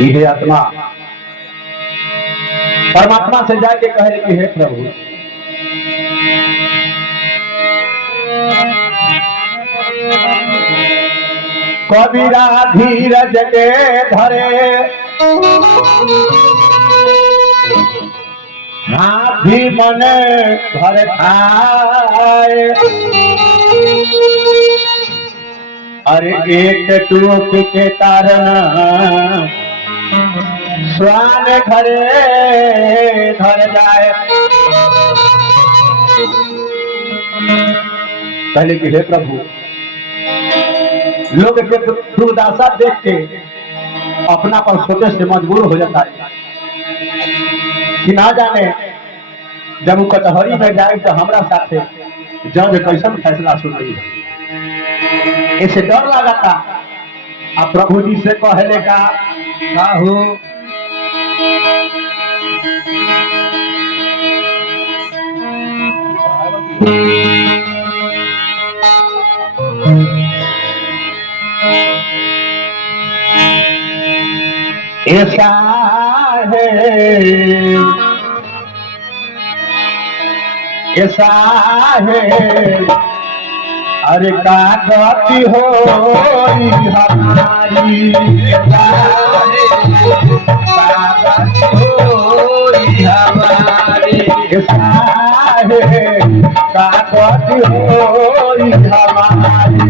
हे आत्मा परमात्मा से जाके कहे कि हे प्रभु कबीरा धीरज के धरे हाथी मन भर खाए अरे एक टूक के कारण स्वान घरे धर जाए। पहले कि हे प्रभु लोग के दुर्दशा देख के अपना पर सोचे से मजबूर हो जाता है कि ना जाने जब वो कचहरी में जाए तो हमारा साथे जज कैसन फैसला सुन रही है। इसे डर लगा था अब प्रभु जी से कहले का काहू ऐसा है ऐसा है अरे का गति हो हमारी हमारी ऐसा है का गति हो हमारी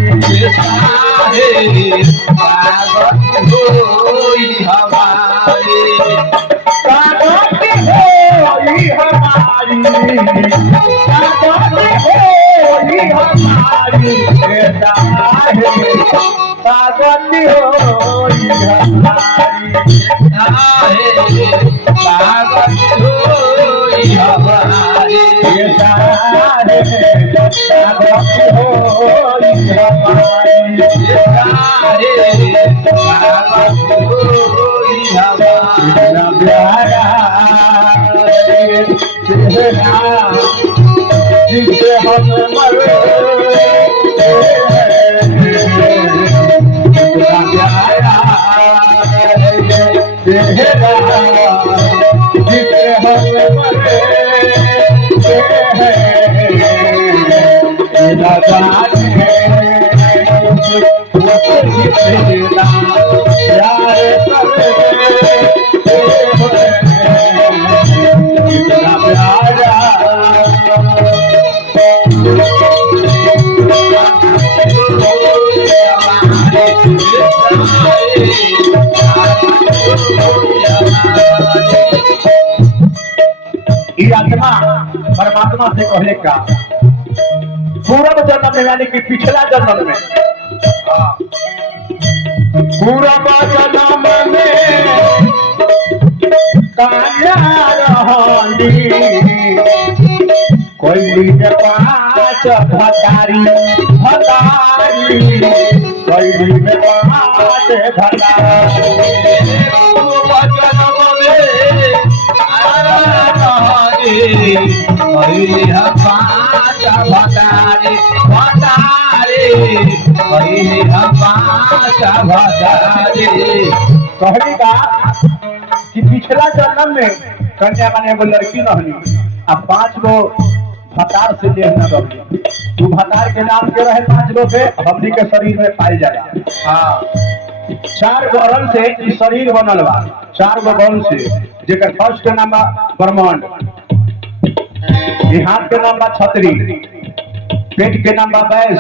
जिसे हम मरे जिसे हम आत्मा परमात्मा से कहले का पूर्व जन्म में यानी कि पिछला जन्म में पूर्व जन्म में काया रहनी कोई पाँच भतारी भतारी कोई पाँच भतारी कहली का कि पिछला जन्म में कन्या माने एगो लड़की रहनी अब 5 गो भतार से देह न रही तू भतार के नाम के रहे 5 गो पे हमनी के शरीर में पाई जाला। हाँ 4 गो अरण से ई शरीर बनल बा 4 गो बल से जेकर फर्स्ट के नाम बा ब्रह्मांड हाथ के नाम बा छतरी पेट के नाम बा बैस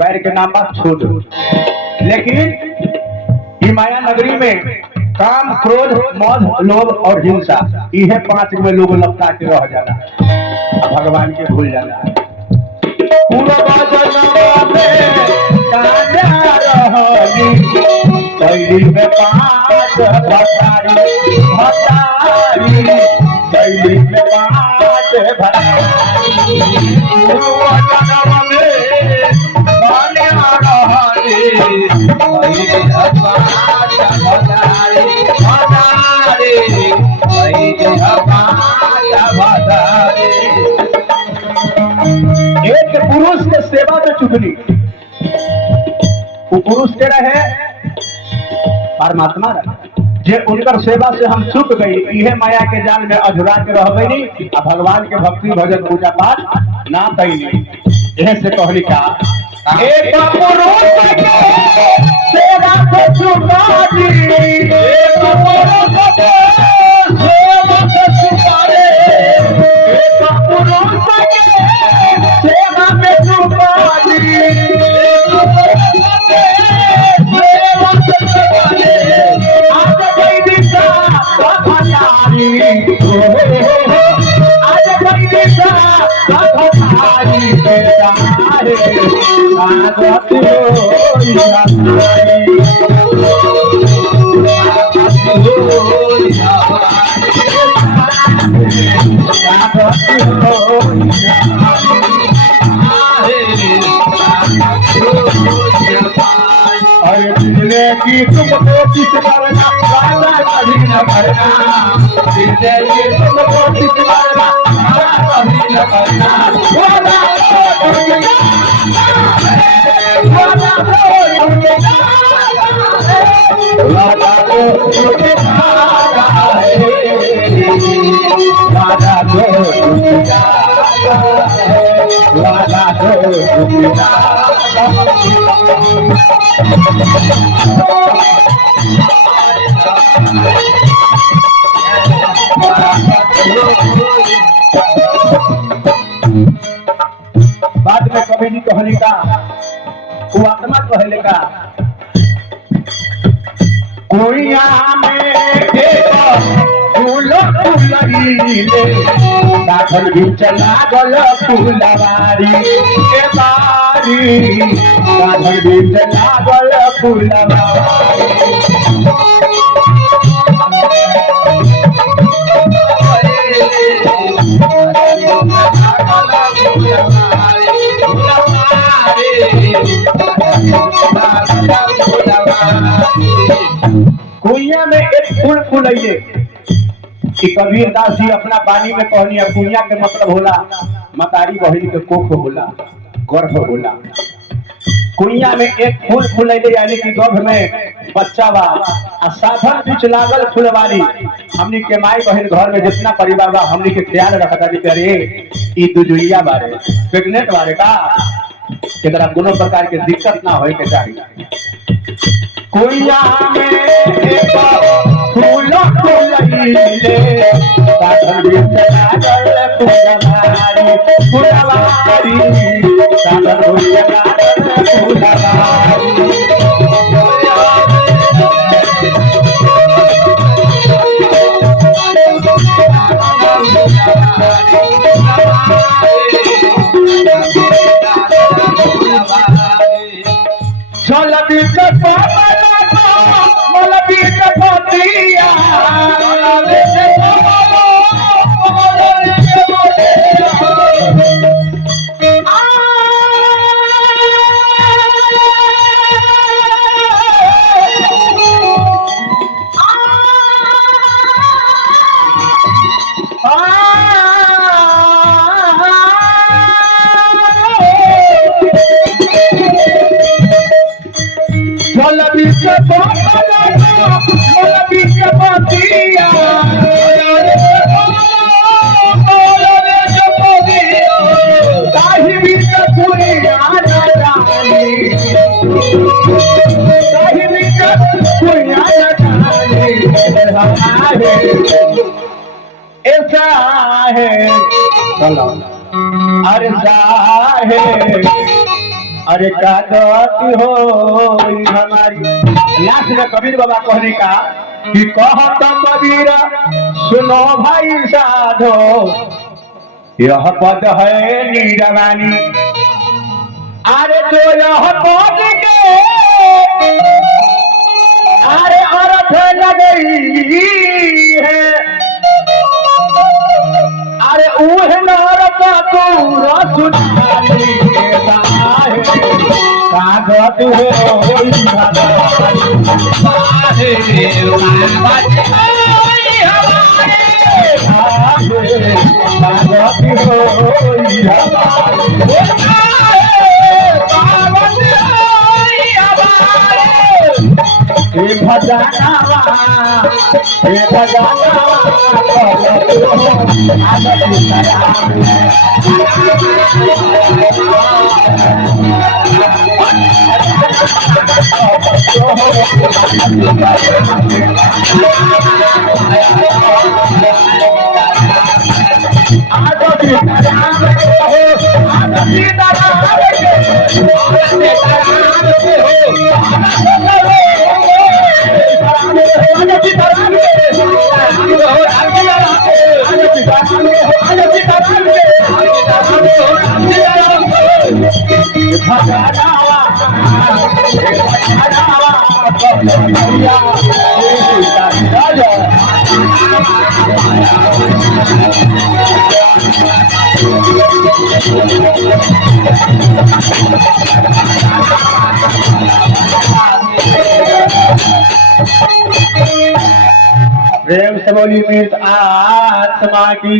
पैर के नाम बा छोड़। लेकिन माया नगरी में काम क्रोध मद लोभ और हिंसा इहे 5 में लोग लपटा के रह जाला भगवान के भूल जाला। में 5 भतारी भतारी में 5 भतारी एक पुरुष के सेवा में चुकनी, वो पुरुष के रहे परमात्मा रहे, जे उनकर सेवा से हम चुक गई, इहे माया के जाल में अधूरा के रह गई, आ भगवान के भक्ति भजन पूजा पाठ ना कैनी। यह से कहली का एक पुरुष के सेवा से चुका दी, एक पुरुष के सेवा से चुका दे, एक पुरुष के सेवा में चुका दी, एक पुरुष के सेवा से चुका दे। आज कोई दिशा कथारी, आज कोई दिशा कथारी बेटा रे, आगत हो जाई, आगत हो अरे दिले की तुम कोशिश करना, वादा कभी न करना, दिले की तुम कोशिश करना, वादा कभी न करना, वादा बाद में कभी नहीं कहने का, वो आत्मा कहले का कोइया में फूल फुलइले, दाखल भी चला गल फुलवारी के बारी, दाखल भी चला गल फुलवारी। कुइया में एक फूल फुलइले कि कबीर दास जी अपना पानी में कहनी, कुइया के मतलब होला मतारी बहिन के कोख होला, गर्भ होला। कुइया में एक फूल फुलइले यानी कि गर्भ में बच्चा बा, आ साधन बीच लागल फुलवारी। हमनी के माई बहन घर में जितना परिवार बा हमनी के ख्याल रखता कि अरे ई दुजुइया बारे, प्रेग्नेंट बारे का, एकरा कोनो प्रकार के दिक्कत ना होए के चाहिए। कुइया में एक फूल फुलइले, साधन बीच लागल फुलवारी, फुलवारी, साधन बीच लागल फुलवारी। चल बीच पावला मल बीच पतिया, चल बीच पावला मल बीच पतिया, ताही बीच कुइया न जानी, ताही बीच कुइया न जानी, ऐसा है अरे है अरे का गति हो हमारी। लास्ट में कबीर बाबा कहने का कि कहत कबीर सुनो भाई साधो, यह पद है नीरवानी, अरे तो यह पद के अरे अर्थ लगई है, अरे उह नरक पूरा सुनानी के साहे, कागत हो हमारे, कागत हो हमारे। भजनावा हे भजनावा प्रेम से बोली मृत आत्मा की